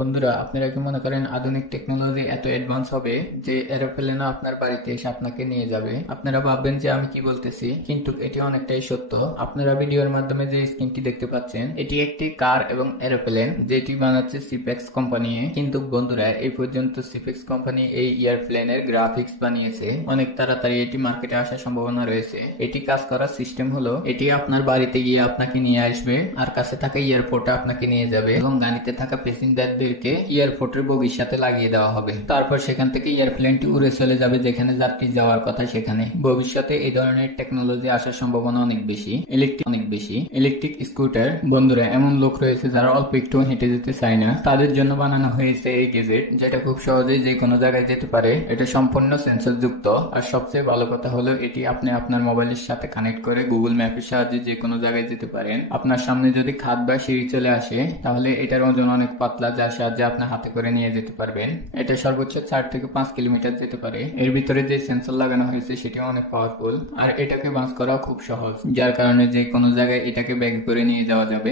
বন্ধুরা, আপনারা কি মনে করেন আধুনিক টেকনোলজি এত অ্যাডভান্স হবে যে এরোপ্লেনও আপনার বাড়িতে এসে আপনাকে নিয়ে যাবে? আপনারা ভাববেন যে আমি কি বলতেছি, কিন্তু এটি অনেকটাই সত্য। আপনারা ভিডিওর মাধ্যমে যে স্ক্রিনটি দেখতে পাচ্ছেন, এটি একটি কার এবং এরোপ্লেন যেটি বানাচ্ছে সিপেক্স কোম্পানি। কিন্তু বন্ধুরা, এই পর্যন্ত সিপেক্স কোম্পানি এই এয়ারপ্লেনের গ্রাফিক্স বানিয়েছে। অনেক তাড়াতাড়ি এটি মার্কেটে আসার সম্ভাবনা রয়েছে। এটি কাজ করার সিস্টেম হলো, এটি আপনার বাড়িতে গিয়ে আপনাকে নিয়ে আসবে আর কাছে থাকা এয়ারপোর্টে আপনাকে নিয়ে যাবে এবং গাড়িতে থাকা প্যাসেঞ্জারদেরকে এয়ারপোর্টের বগির সাথে লাগিয়ে দেওয়া হবে। তারপর সেখান থেকে এয়ারপ্লেনটি উড়ে চলে যাবে যেখানে যাত্রী যাওয়ার কথা সেখানে। ভবিষ্যতে এই ধরনের টেকনোলজি আসার সম্ভাবনা অনেক বেশি। Electric scooter. বন্ধুরা, এমন লোক রয়েছে যারা অল্প একটু হেঁটে যেতে চায় না, তাদের জন্য বানানো হয়েছে এই গেজেট, যেটা খুব সহজেই যে কোনো জায়গায় যেতে পারে। এটা সম্পূর্ণ সেন্সর যুক্ত, আর সবচেয়ে ভালো কথা হলো এটি আপনি আপনার মোবাইলের সাথে কানেক্ট করে গুগল ম্যাপের সাহায্যে যে কোনো জায়গায় যেতে পারেন। আপনার সামনে যদি খাদ বা সিঁড়ি চলে আসে, তাহলে এটার ওজন অনেক পাতলা, যার সাহায্যে আপনি হাতে করে নিয়ে যেতে পারবেন। এটা সর্বোচ্চ 4 থেকে 5 কিলোমিটার যেতে পারে। এর ভিতরে যে সেন্সর লাগানো হয়েছে সেটি অনেক পাওয়ারফুল, আর এটাকে বাস করা খুব সহজ, যার কারণে যে কোনো জায়গায় এটাকে ব্যাগ করে নিয়ে যাওয়া যাবে।